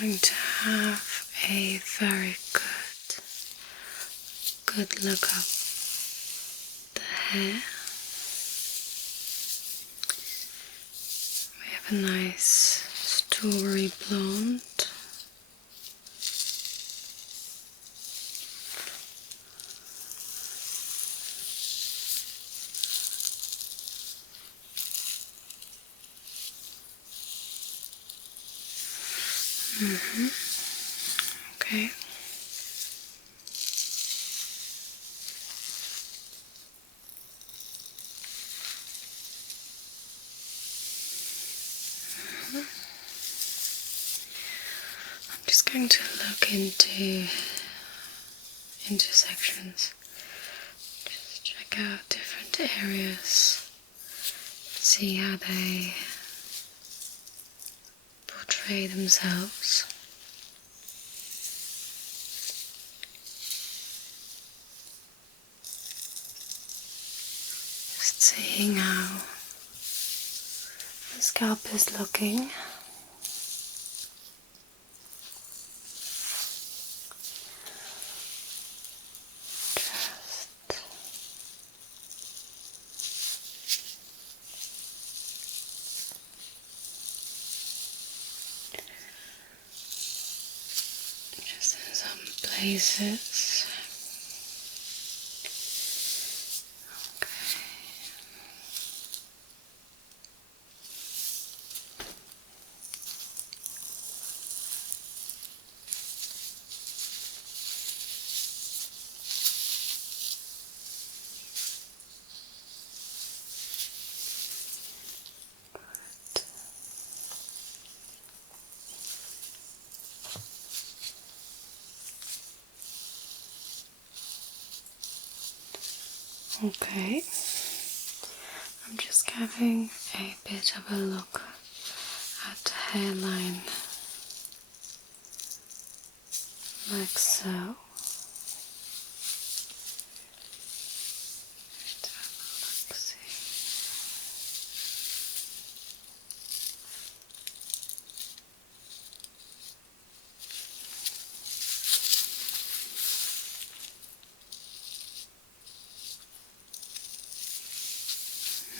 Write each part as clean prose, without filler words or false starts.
Going to have a very good look up the hair. We have a nice strawberry blonde. Okay. I'm just going to look into intersections. Just check out different areas. See how they portray themselves. Just seeing how the scalp is looking. Just in some places. Okay, I'm just having a bit of a look at the hairline, like so. Let's have a look, see.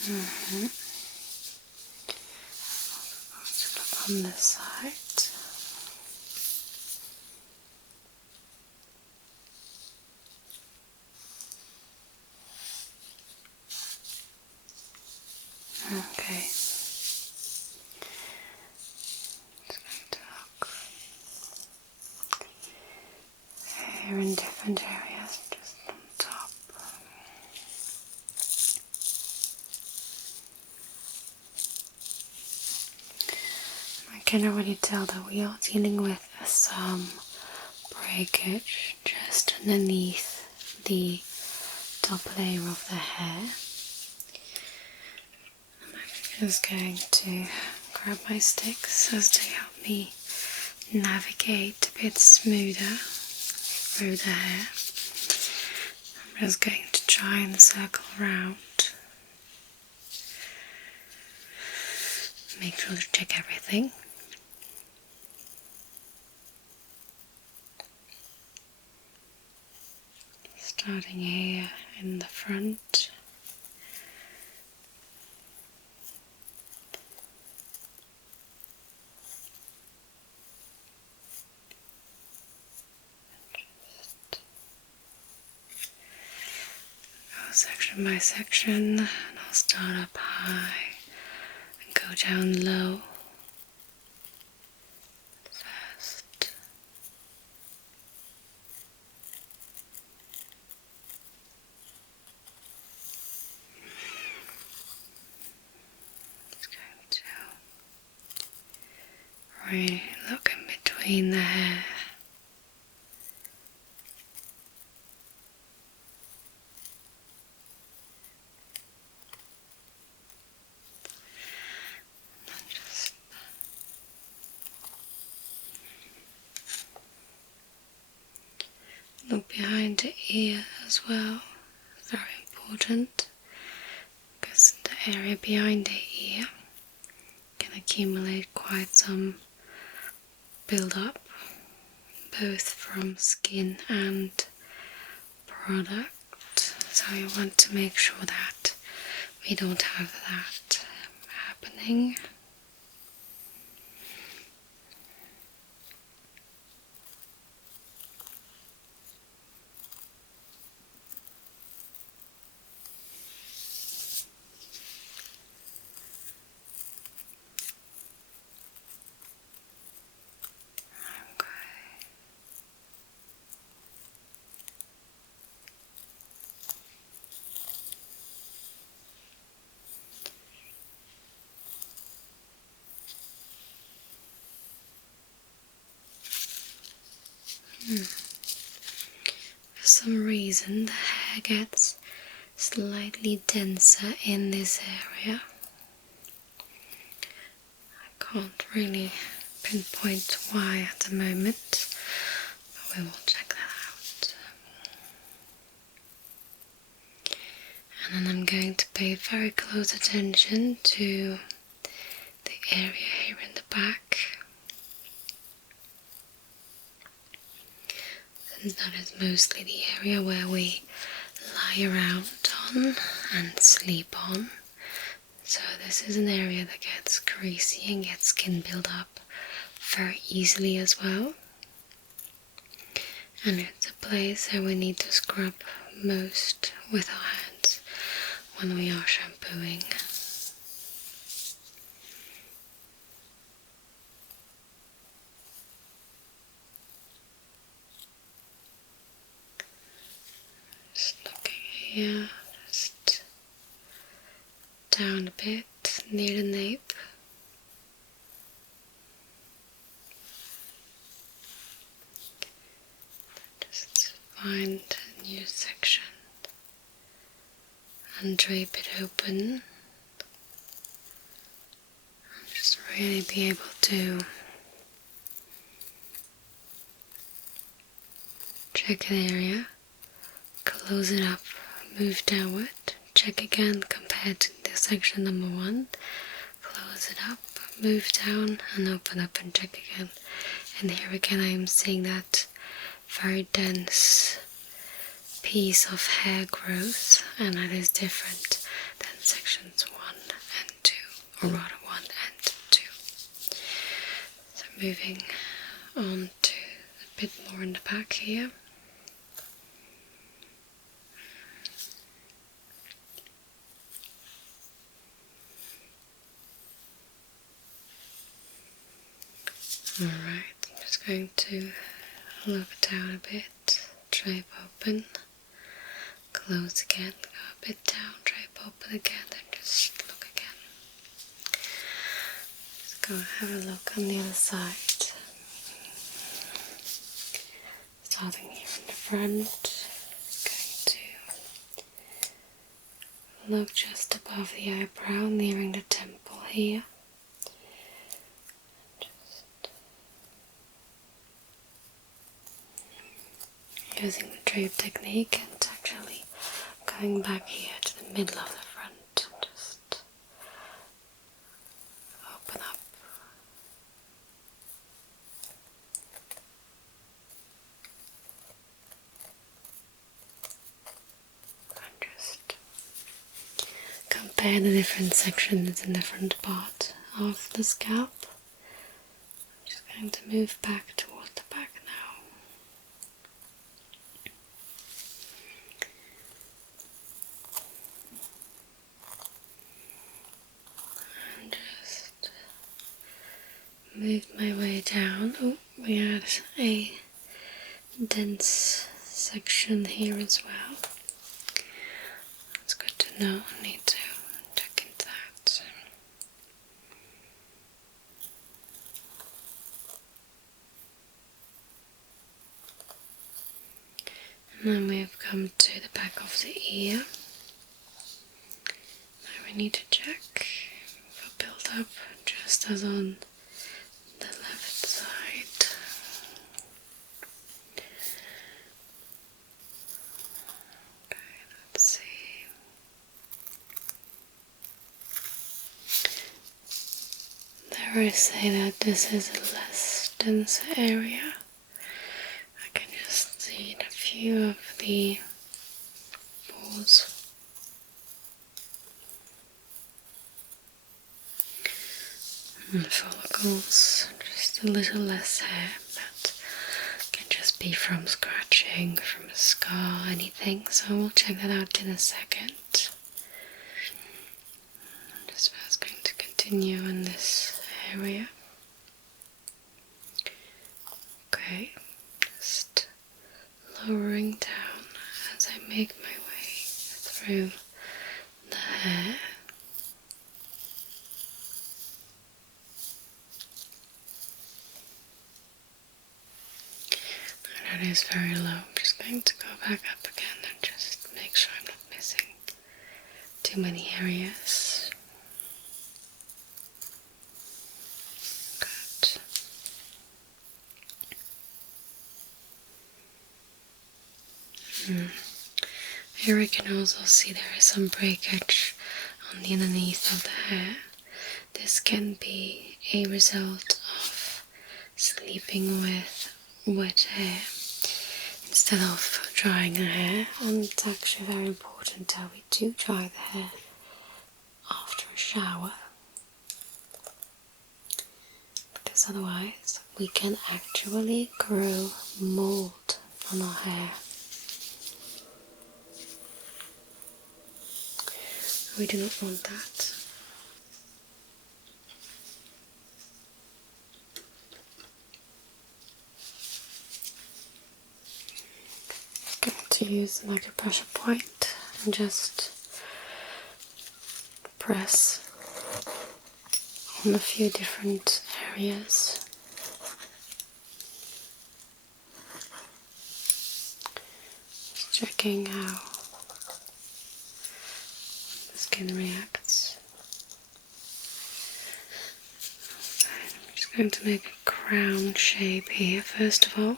Also going to look on this side. Okay. Just going to look here in different areas, just on top. I can already tell that we are dealing with some breakage just underneath the top layer of the hair. I'm just going to grab my sticks as they help me navigate a bit smoother through the hair. I'm just going to try and circle around. Make sure to check everything. Starting here in the front. Go section by section, and I'll start up high and go down low first. Just going to really look in between the hair. behind the ear as well. Very important, because the area behind the ear can accumulate quite some build-up, both from skin and product. So you want to make sure that we don't have that happening. For some reason the hair gets slightly denser in this area. I can't really pinpoint why at the moment, but we will check that out. And then I'm going to pay very close attention to the area here in the back. Since that is mostly the area where we lie around on and sleep on. So this is an area that gets greasy and gets skin build-up very easily as well. And it's a place that we need to scrub most with our hands when we are shampooing. Just looking here, just down a bit near the nape. Just find a new section and drape it open. And just really be able to check an area, close it up, move downward, check again compared to the section number 1, close it up, move down and open up and check again. And here again I am seeing that very dense piece of hair growth, and that is different than sections 1 and 2, or rather 1 and 2. So moving on to a bit more in the back here. Alright, I'm just going to look down a bit, drape open, close again, go a bit down, drape open again, and just look again. Let's go have a look on the other side. Starting here in the front, going to look just above the eyebrow, nearing the temple here. Using the drape technique and actually going back here to the middle of the front, just open up. And just compare the different sections in the front part of the scalp. I'm just going to move back toward the back now. Moved my way down. Oh, we had a dense section here as well. That's good to know. I need to check into that. And then we have come to the back of the ear. Now we need to check for build up, just as on the left side. whenever I say that this is a less dense area, I can just see a few of the pores. And follicles, just a little less hair, but can just be from scratching, from a scar, anything. So we'll check that out in a second. I'm just first going to continue in this area. Okay, just lowering down as I make my way through the hair. That is very low. I'm just going to go back up again and just make sure I'm not missing too many areas. Good. Here we can also see there is some breakage on the underneath of the hair. This can be a result of sleeping with wet hair instead of drying the hair, and it's actually very important that we do dry the hair after a shower, because otherwise we can actually grow mold on our hair. We do not want that. I'm going to use like a pressure point and just press on a few different areas. Just checking how the skin reacts. I'm just going to make a crown shape here first of all.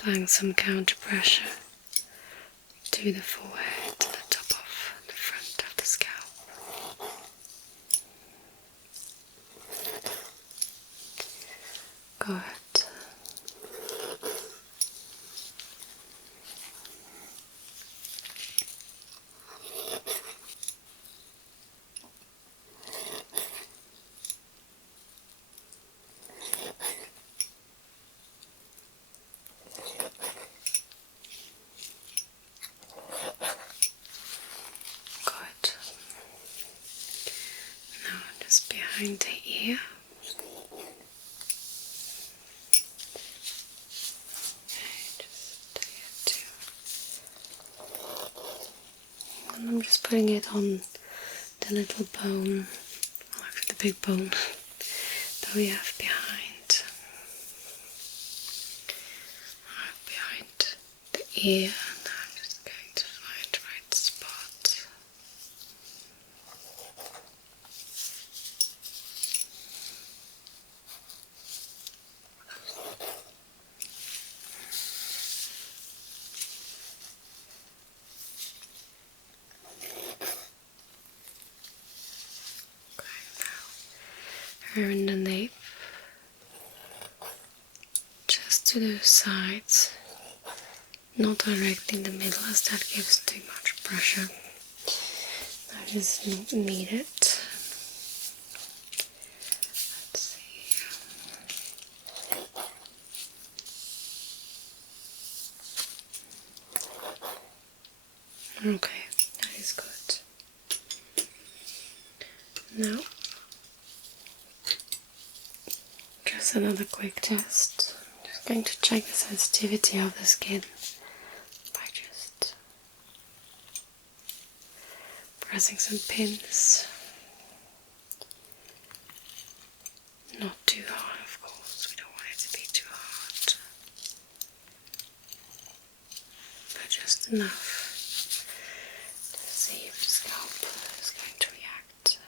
Applying some counter pressure to the forehead, to the top of the front of the scalp. Good. Just behind the ear. And I'm just putting it on the little bone, or actually the big bone that we have behind the ear. And I'm just going to find the right spot. Here in the nape, just to the sides, not directly in the middle, as that gives too much pressure. That is not needed. Let's see. Okay, that is good. Now, just another quick test. I'm just going to check the sensitivity of the skin by just pressing some pins. Not too hard, of course, we don't want it to be too hard, but just enough to see if the scalp is going to react.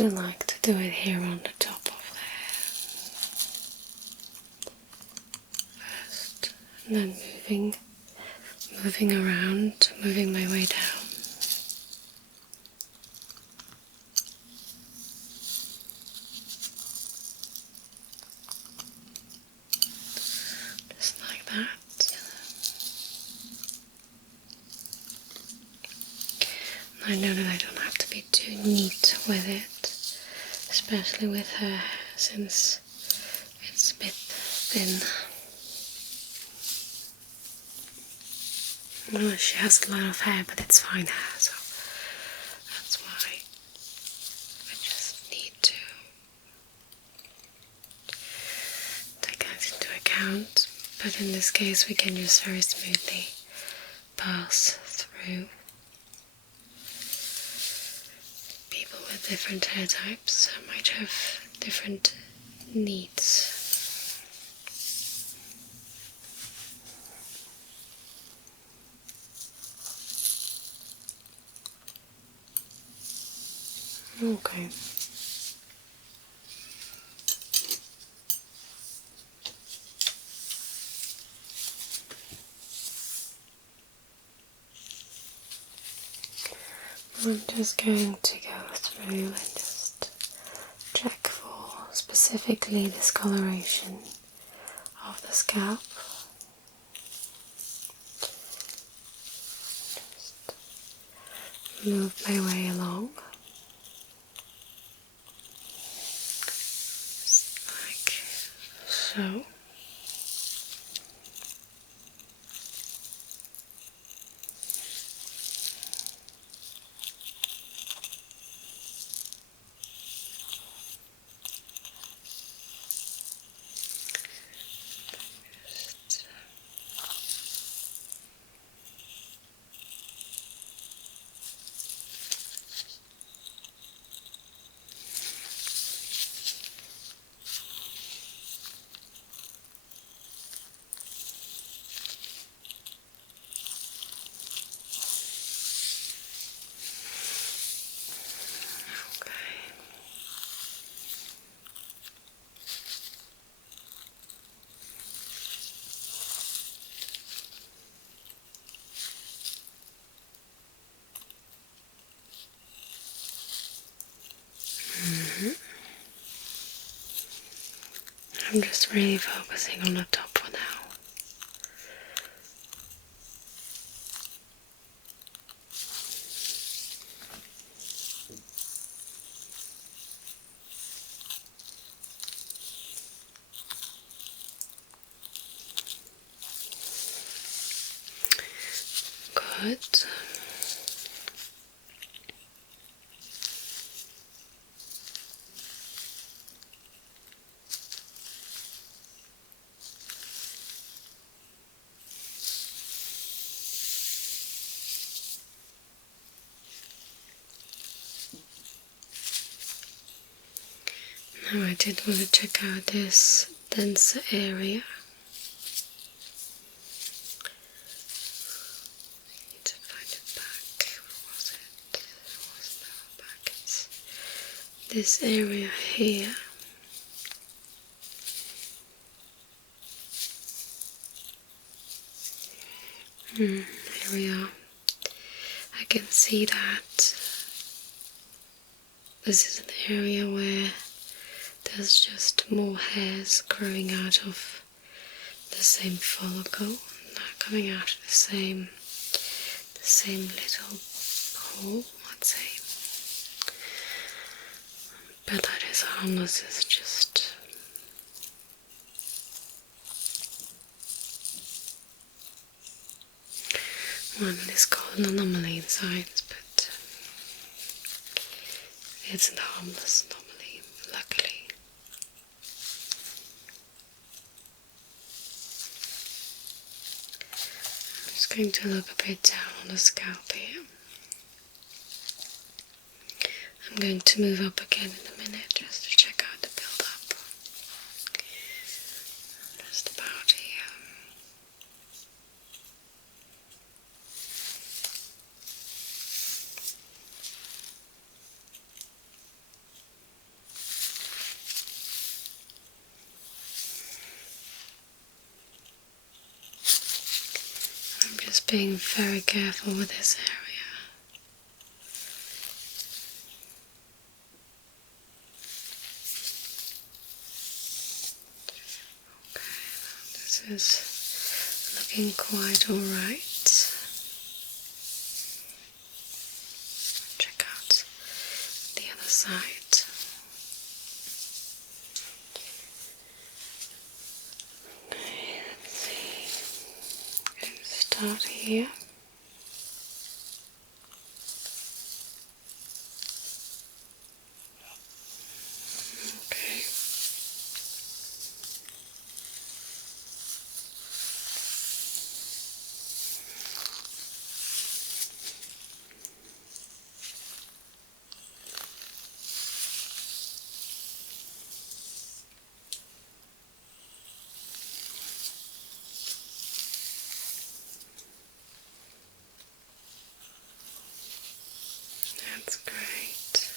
do like to do it here on the top of the hair first, and then moving around, moving my way down. Just like that. I know that I don't have to be too neat with it, especially with her hair, since it's a bit thin. Well, she has a lot of hair, but it's fine hair, so that's why I just need to take that into account. But in this case, we can just very smoothly pass through. People with different hair types might have different needs. Okay. I'm just going to go through and just check for specifically discoloration of the scalp. Just move my way along. Just like so. I'm just really focusing on the top for now. Good. Now I did want to check out this denser area. Need to find it back. Where was it? It was now back. It's this area here. Here we are. I can see that this is an area where there's just more hairs growing out of the same follicle, not coming out of the same little hole, I'd say. But that is harmless, it's just one is called an anomaly in science, but it's a harmless anomaly, luckily. I'm just going to look a bit down on the scalp here. I'm going to move up again in a minute just to check out the build-up. Just about here. just being very careful with this area. Okay, this is looking quite alright. Check out the other side. Okay, let's see. I'm going to start here. Okay. That's great.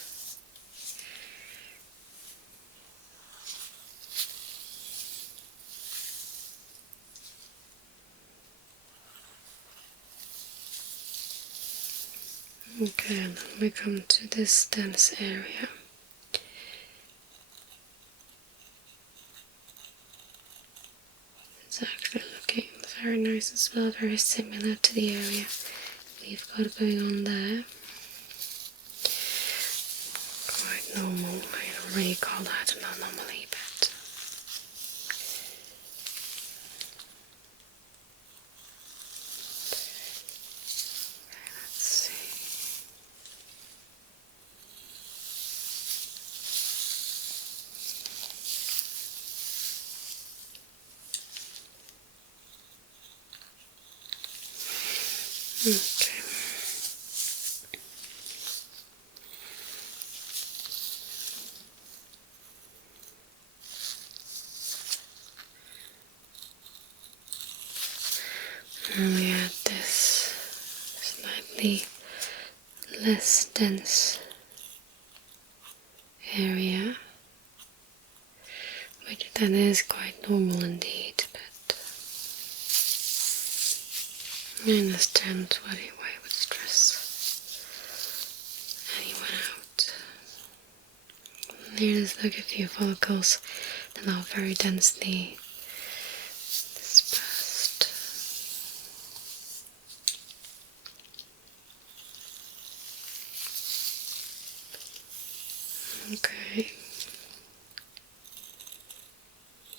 Okay, and then we come to this dense area. It's actually looking very nice as well, very similar to the area we've got going on there. Quite normal. I don't really call that an anomaly, but let's see. Okay. And we add this slightly less dense area, which then is quite normal indeed, but I understand why it would stress anyone out. Here's like a few follicles that are very densely dispersed. Okay.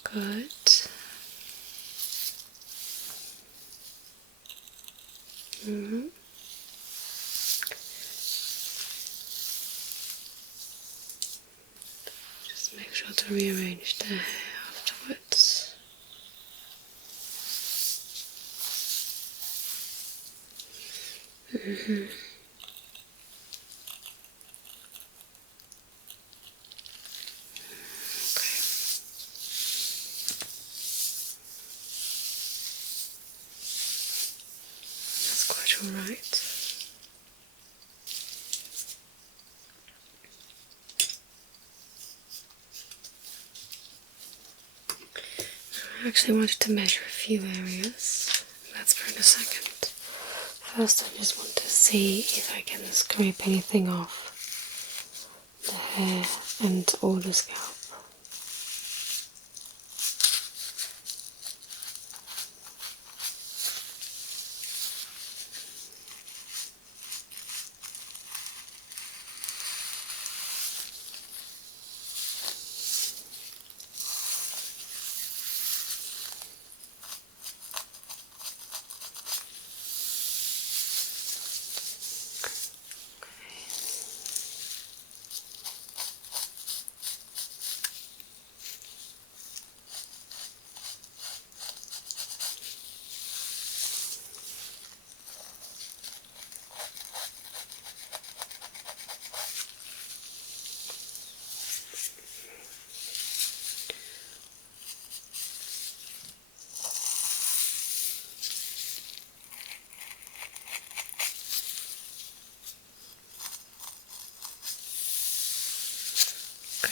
Good. Just make sure to rearrange the hair afterwards. Okay. That's quite alright. I actually wanted to measure a few areas. That's for in a second. First, I just want to see if I can scrape anything off the hair and or the scalp.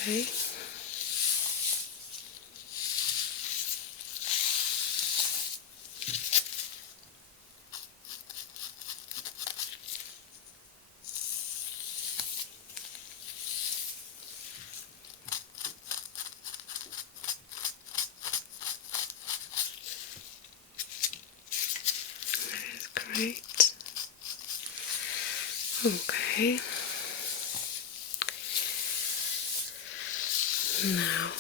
Okay. Right. Okay. Now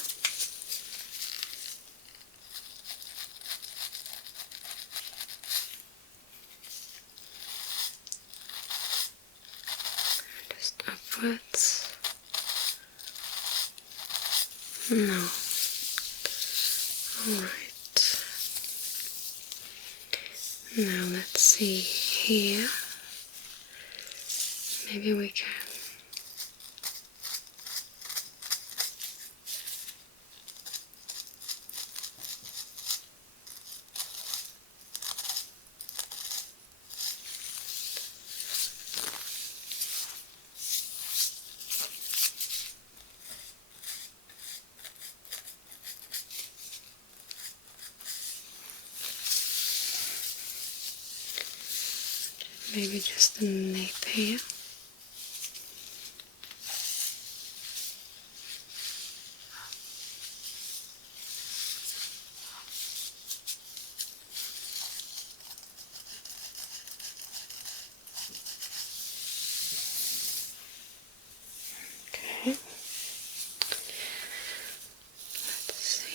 just upwards. No. Alright. Now let's see here. Maybe we can. Maybe just the nape here. Okay. Let's see.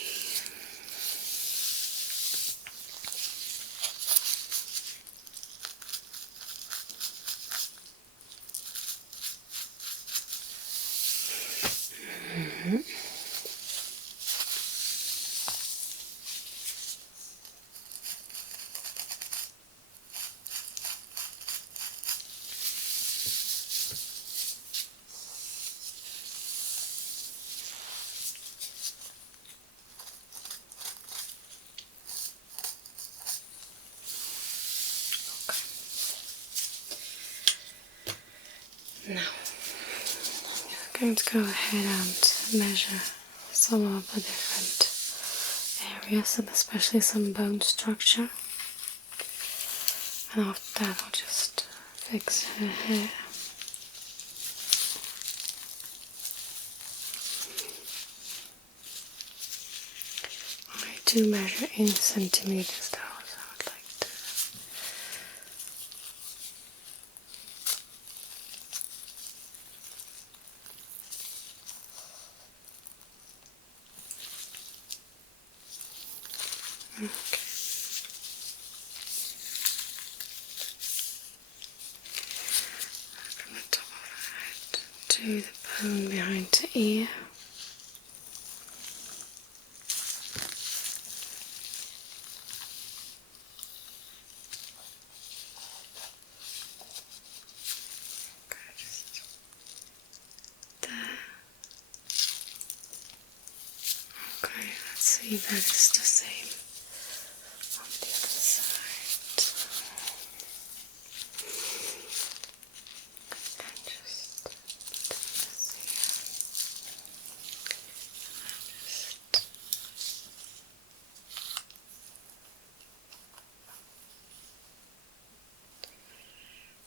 Now, I'm going to go ahead and measure some of the different areas and especially some bone structure. And after that I'll just fix her hair. I do measure in centimeters though, so I would like to. Okay. From the top of her head to the bone behind the ear. Okay, just there. Okay, let's see if that is the same on the other side. And just put this here.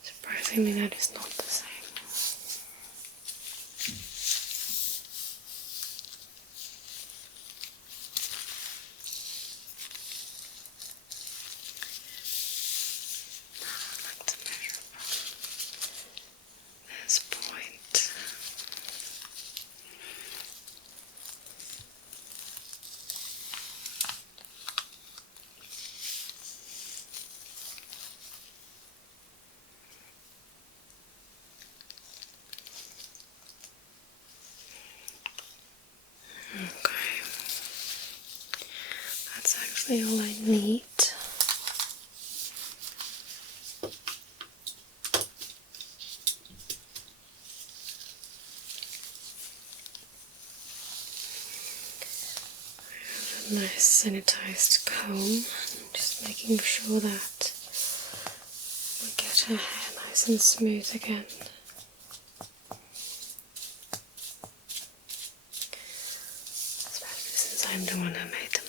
Surprisingly, that is not the same. I'd like to measure from this point. Okay, that's actually all I need. I have a nice sanitized comb, just making sure that we get her hair nice and smooth again. Especially since I'm the one who made the